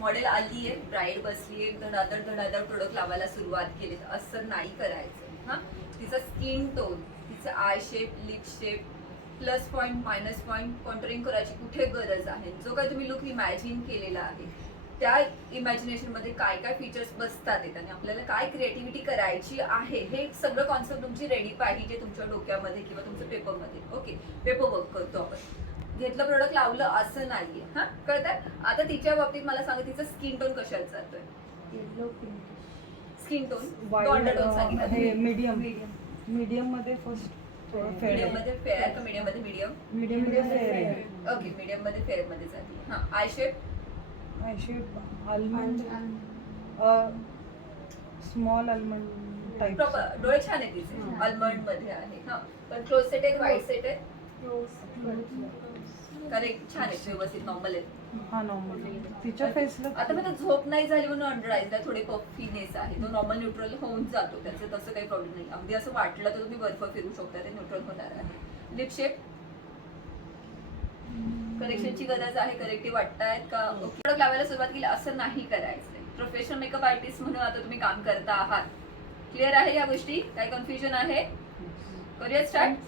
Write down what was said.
Model आली आहे, bride बसली आहे, धडाधड प्रोडक्ट लावायला सुरुवात केली, असं नाही करायचं हां. तिचा स्किन टोन, तिचं eye shape, lip shape, plus point minus point contouring करायची कुठे गरज आहे, जो काही तुम्ही लुक इमॅजिन केलेला आहे त्या इमॅजिनेशनमध्ये काय काय फीचर्स बसतात आहेत आणि आपल्याला काय क्रिएटिव्हिटी करायची आहे, हे सगळं कॉन्सेप्ट तुमची रेडी पाहिजे तुमच्या डोक्यामध्ये किंवा तुमच्या पेपरमध्ये. ओके, पेपर वर्क करतो आपण, घेतलं प्रोडक्ट लावलं असं नाहीये हां, कळतंय. आता तिच्या बाबतीत मला सांगा, तिचा स्किन टोन कशात जातोय? Yellow pink. Skin tone tone सांगितलं, मीडियम मध्ये फर्स्ट मीडियम मध्ये फेअर का मीडियम मध्ये मीडियम? ओके, मीडियम मध्ये फेअर मध्ये जाते हां. I shape almond, small almond type. Proper डोळे छान आहे तिचे, आल्मंड मध्ये आहे हां. पण क्लोज सेट आहे, व्हाईट सेट आहे, करेक्ट, छान आहे, व्यवस्थित नॉर्मल आहे. हा नॉर्मल तिच्या फेसला. आता मग झोप नाही झाली म्हणून अंडर आईजला थोडे पफीनेस आहे, तो नॉर्मल न्यूट्रल होऊन जातो, त्याचं तसं काही प्रॉब्लेम नाही. अगदी असं वाटलं तर तुम्ही बर्फ फिरू शकता, ते न्यूट्रल होणार आहे. लिप शेप करेक्शनची गरज आहे, करेक्टिव्ह वाटतायत का? प्रोडक्ट लावायला सुरुवात केली असं नाही करायचं. प्रोफेशनल मेकअप आर्टिस्ट म्हणून आता तुम्ही काम करता आहात, क्लिअर आहे या गोष्टी? काही कन्फ्युजन आहे? करूया स्टार्ट.